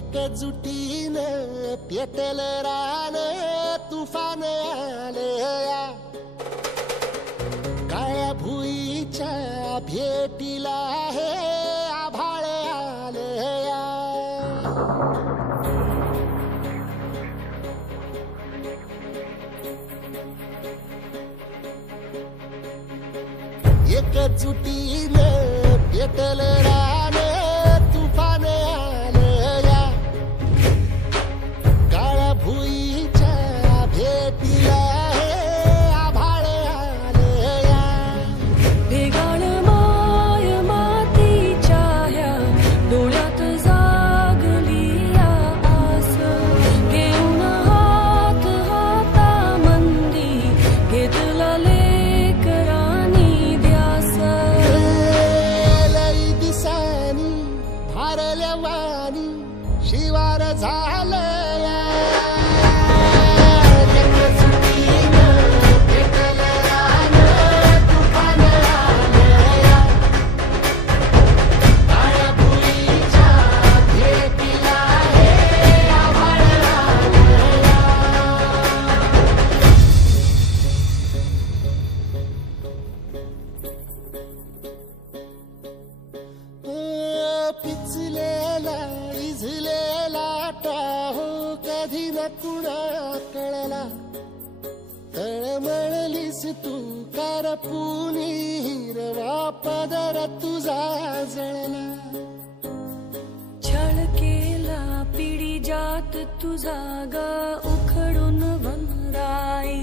एकजुटीनं पेटल रान तुफान आलया काळ्या भुईच्या भेटीला हे आभाळ आलया एकजुटीनं पेटल रान तुफान आलया काळ्या भुईच्या भेटीला हे आभाळ आलया भेगाळ माय मातीच्या ह्या डोळ्यात जागली आस घेऊन हात हातामंदी घेतला लेकरांनी ध्यास लई दिसानी भारल्या वाणी शिवार झालया एकजुटीनं पेटल रान तुफान आलया काळ्या भुईच्या भेटीला हे आभाळ आलया पिचलेला इझलेला टाहो कधी न कुणा कळला तळमळलीस तू कारपुनी हिरवा पदर तुझा जळला छळ केला पिढी जात तुझा ग उखडून वनराई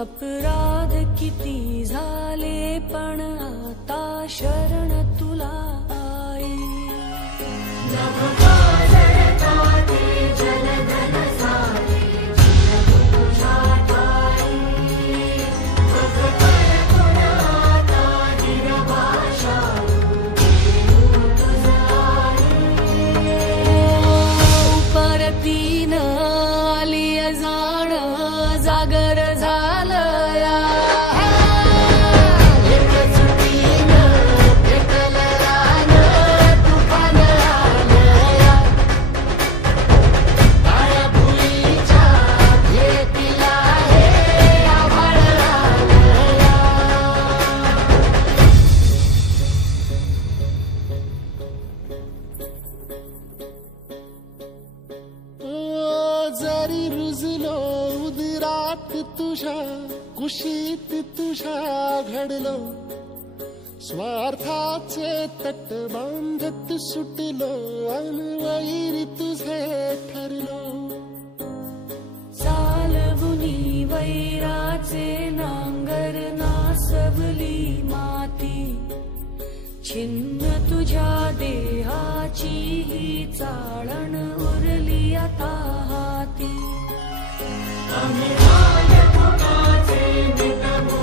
अपराध किती झाले पण आता शरण तुला आई परतीन आली जाण जागर झालया एकजुटीनं पेटल रान तुफान आलया काळ्या भुईच्या भेटीला हे आभाळ आलया जरी रुजलो उदरात तुझ्या कुशीत तुझ्या घडलो स्वार्थाचे तट बांधत सुटलो अनवैरी तुझे ठरलो चालवुनी वैराचे नांगर नासवली माती छिन्न तुझ्या देहाची ही चाळण उरली आता हाती आम्ही राज कुणाचे नितमो